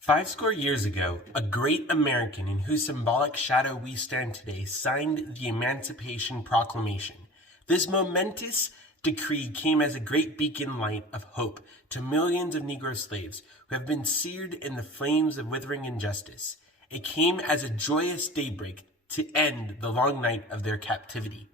50 years ago, a great American in whose symbolic shadow we stand today signed the Emancipation Proclamation. This momentous decree came as a great beacon light of hope to millions of Negro slaves who have been seared in the flames of withering injustice. It came as a joyous daybreak to end the long night of their captivity.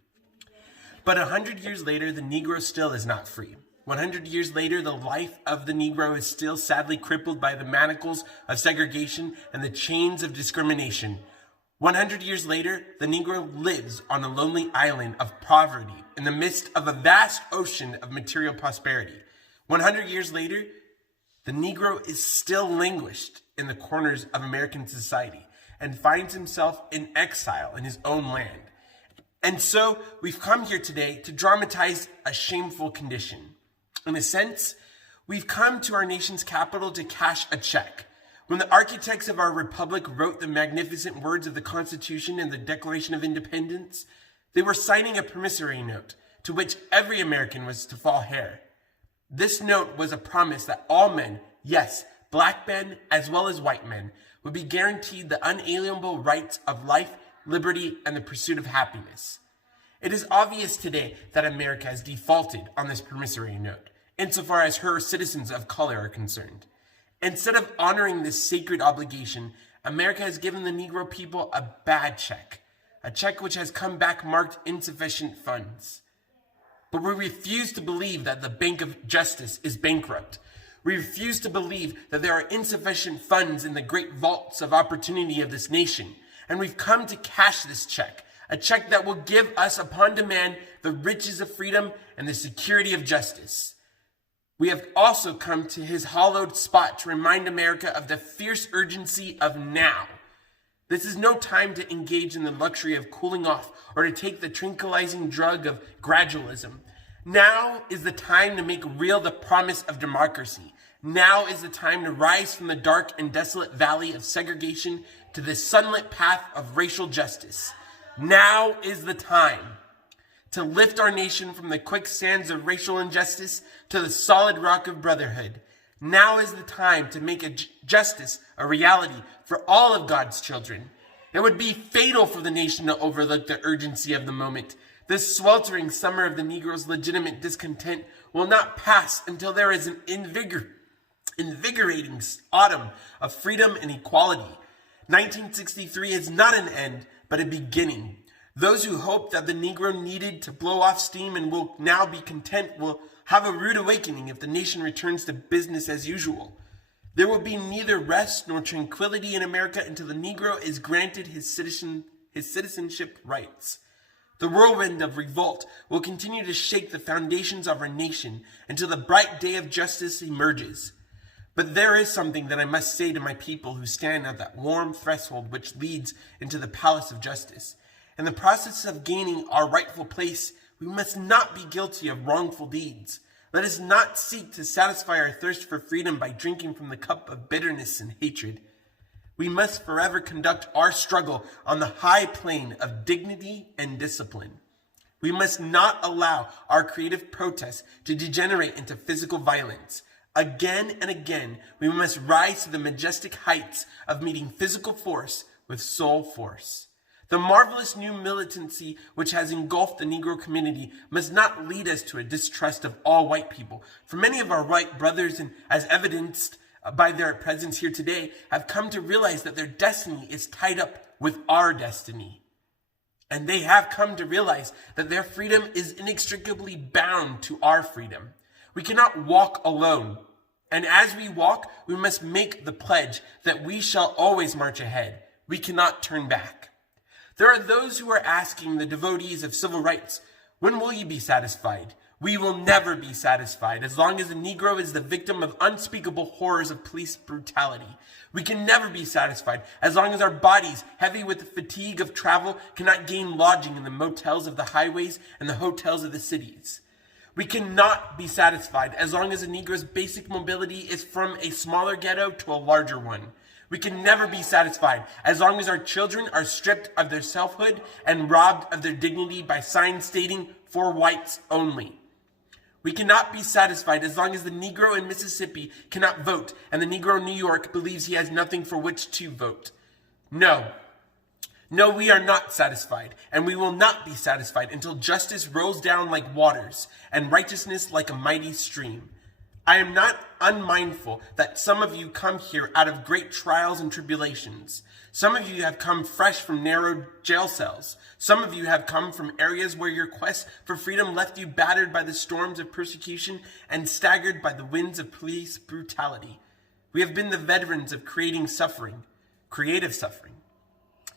But 100 years later, the Negro still is not free. 100 years later, the life of the Negro is still sadly crippled by the manacles of segregation and the chains of discrimination. 100 years later, the Negro lives on a lonely island of poverty in the midst of a vast ocean of material prosperity. 100 years later, the Negro is still languished in the corners of American society and finds himself in exile in his own land. And so we've come here today to dramatize a shameful condition. In a sense, we've come to our nation's capital to cash a check. When the architects of our republic wrote the magnificent words of the Constitution and the Declaration of Independence, they were signing a promissory note to which every American was to fall heir. This note was a promise that all men, yes, black men as well as white men, would be guaranteed the unalienable rights of life, liberty, and the pursuit of happiness. It is obvious today that America has defaulted on this promissory note, insofar as her citizens of color are concerned. Instead of honoring this sacred obligation, America has given the Negro people a bad check, a check which has come back marked insufficient funds. But we refuse to believe that the Bank of Justice is bankrupt. We refuse to believe that there are insufficient funds in the great vaults of opportunity of this nation. And we've come to cash this check, a check that will give us upon demand the riches of freedom and the security of justice. We have also come to his hallowed spot to remind America of the fierce urgency of now. This is no time to engage in the luxury of cooling off or to take the tranquilizing drug of gradualism. Now is the time to make real the promise of democracy. Now is the time to rise from the dark and desolate valley of segregation to the sunlit path of racial justice. Now is the time to lift our nation from the quicksands of racial injustice to the solid rock of brotherhood. Now is the time to make justice a reality for all of God's children. It would be fatal for the nation to overlook the urgency of the moment. This sweltering summer of the Negro's legitimate discontent will not pass until there is an invigorating autumn of freedom and equality. 1963 is not an end, but a beginning. Those who hoped that the Negro needed to blow off steam and will now be content will have a rude awakening if the nation returns to business as usual. There will be neither rest nor tranquility in America until the Negro is granted his citizenship rights. The whirlwind of revolt will continue to shake the foundations of our nation until the bright day of justice emerges. But there is something that I must say to my people who stand at that warm threshold which leads into the palace of justice. In the process of gaining our rightful place, we must not be guilty of wrongful deeds. Let us not seek to satisfy our thirst for freedom by drinking from the cup of bitterness and hatred. We must forever conduct our struggle on the high plane of dignity and discipline. We must not allow our creative protests to degenerate into physical violence. Again and again, we must rise to the majestic heights of meeting physical force with soul force. The marvelous new militancy which has engulfed the Negro community must not lead us to a distrust of all white people. For many of our white brothers, and as evidenced by their presence here today, have come to realize that their destiny is tied up with our destiny. And they have come to realize that their freedom is inextricably bound to our freedom. We cannot walk alone. And as we walk, we must make the pledge that we shall always march ahead. We cannot turn back. There are those who are asking the devotees of civil rights, when will you be satisfied? We will never be satisfied as long as the Negro is the victim of unspeakable horrors of police brutality. We can never be satisfied as long as our bodies, heavy with the fatigue of travel, cannot gain lodging in the motels of the highways and the hotels of the cities. We cannot be satisfied as long as a Negro's basic mobility is from a smaller ghetto to a larger one. We can never be satisfied as long as our children are stripped of their selfhood and robbed of their dignity by signs stating, "For whites only." We cannot be satisfied as long as the Negro in Mississippi cannot vote and the Negro in New York believes he has nothing for which to vote. No. No, we are not satisfied, and we will not be satisfied until justice rolls down like waters and righteousness like a mighty stream. I am not unmindful that some of you come here out of great trials and tribulations. Some of you have come fresh from narrow jail cells. Some of you have come from areas where your quest for freedom left you battered by the storms of persecution and staggered by the winds of police brutality. We have been the veterans of creative suffering.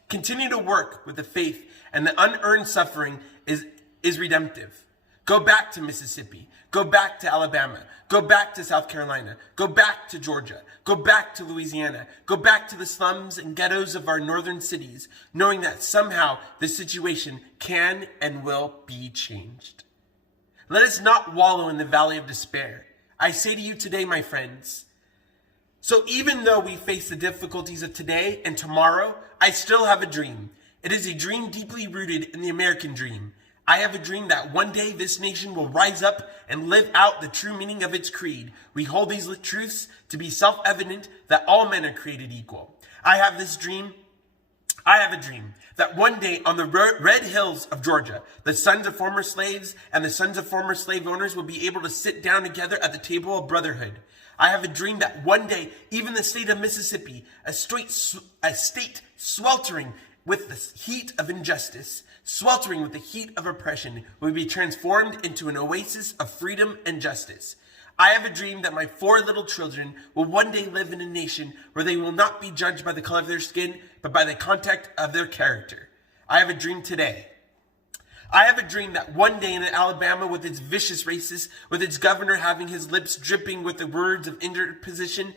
Continue to work with the faith, and the unearned suffering is redemptive. Go back to Mississippi. Go back to Alabama. Go back to South Carolina. Go back to Georgia. Go back to Louisiana. Go back to the slums and ghettos of our northern cities, knowing that somehow the situation can and will be changed. Let us not wallow in the valley of despair. I say to you today, my friends, so even though we face the difficulties of today and tomorrow, I still have a dream. It is a dream deeply rooted in the American dream. I have a dream that one day this nation will rise up and live out the true meaning of its creed. We hold these truths to be self-evident that all men are created equal. I have a dream that one day on the red hills of Georgia, the sons of former slaves and the sons of former slave owners will be able to sit down together at the table of brotherhood. I have a dream that one day, even the state of Mississippi, a state sweltering with the heat of injustice, sweltering with the heat of oppression, will be transformed into an oasis of freedom and justice. I have a dream that my 4 little children will one day live in a nation where they will not be judged by the color of their skin, but by the content of their character. I have a dream today. I have a dream that one day in Alabama, with its vicious racists, with its governor having his lips dripping with the words of interposition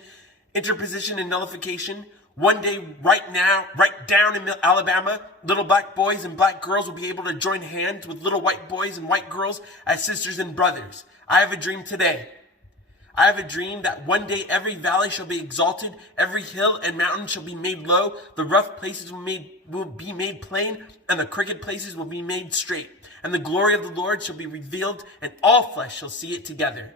and nullification, one day, right down in Alabama, little black boys and black girls will be able to join hands with little white boys and white girls as sisters and brothers. I have a dream today. I have a dream that one day every valley shall be exalted, every hill and mountain shall be made low, the rough places will be made plain, and the crooked places will be made straight, and the glory of the Lord shall be revealed, and all flesh shall see it together.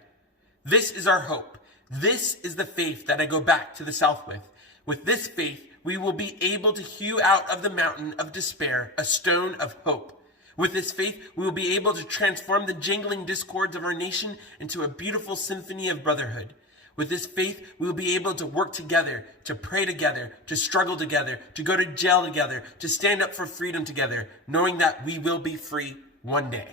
This is our hope. This is the faith that I go back to the South with. With this faith, we will be able to hew out of the mountain of despair a stone of hope. With this faith, we will be able to transform the jangling discords of our nation into a beautiful symphony of brotherhood. With this faith, we will be able to work together, to pray together, to struggle together, to go to jail together, to stand up for freedom together, knowing that we will be free one day.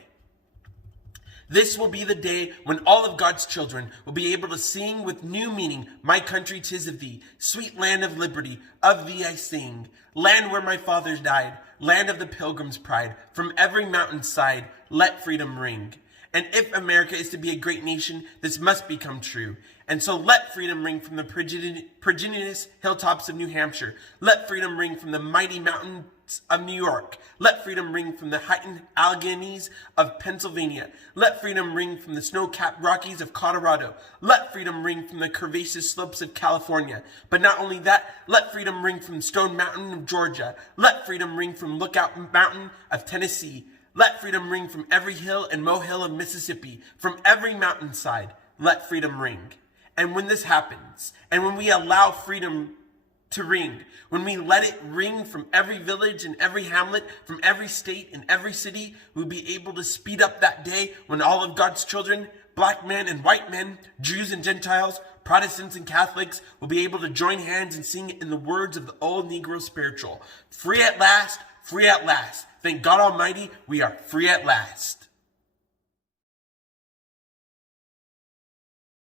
This will be the day when all of God's children will be able to sing with new meaning, "My country 'tis of thee, sweet land of liberty, of thee I sing. Land where my fathers died, land of the pilgrim's pride, from every mountainside, let freedom ring." And if America is to be a great nation, this must become true. And so let freedom ring from the prodigious hilltops of New Hampshire. Let freedom ring from the mighty mountains of New York. Let freedom ring from the heightened Alleghenies of Pennsylvania. Let freedom ring from the snow-capped Rockies of Colorado. Let freedom ring from the curvaceous slopes of California. But not only that, let freedom ring from Stone Mountain of Georgia. Let freedom ring from Lookout Mountain of Tennessee. Let freedom ring from every hill and molehill of Mississippi. From every mountainside, let freedom ring. And when this happens, and when we allow freedom to ring, when we let it ring from every village and every hamlet, from every state and every city, we'll be able to speed up that day when all of God's children, black men and white men, Jews and Gentiles, Protestants and Catholics, will be able to join hands and sing in the words of the old Negro spiritual. Free at last, free at last. Thank God Almighty, we are free at last.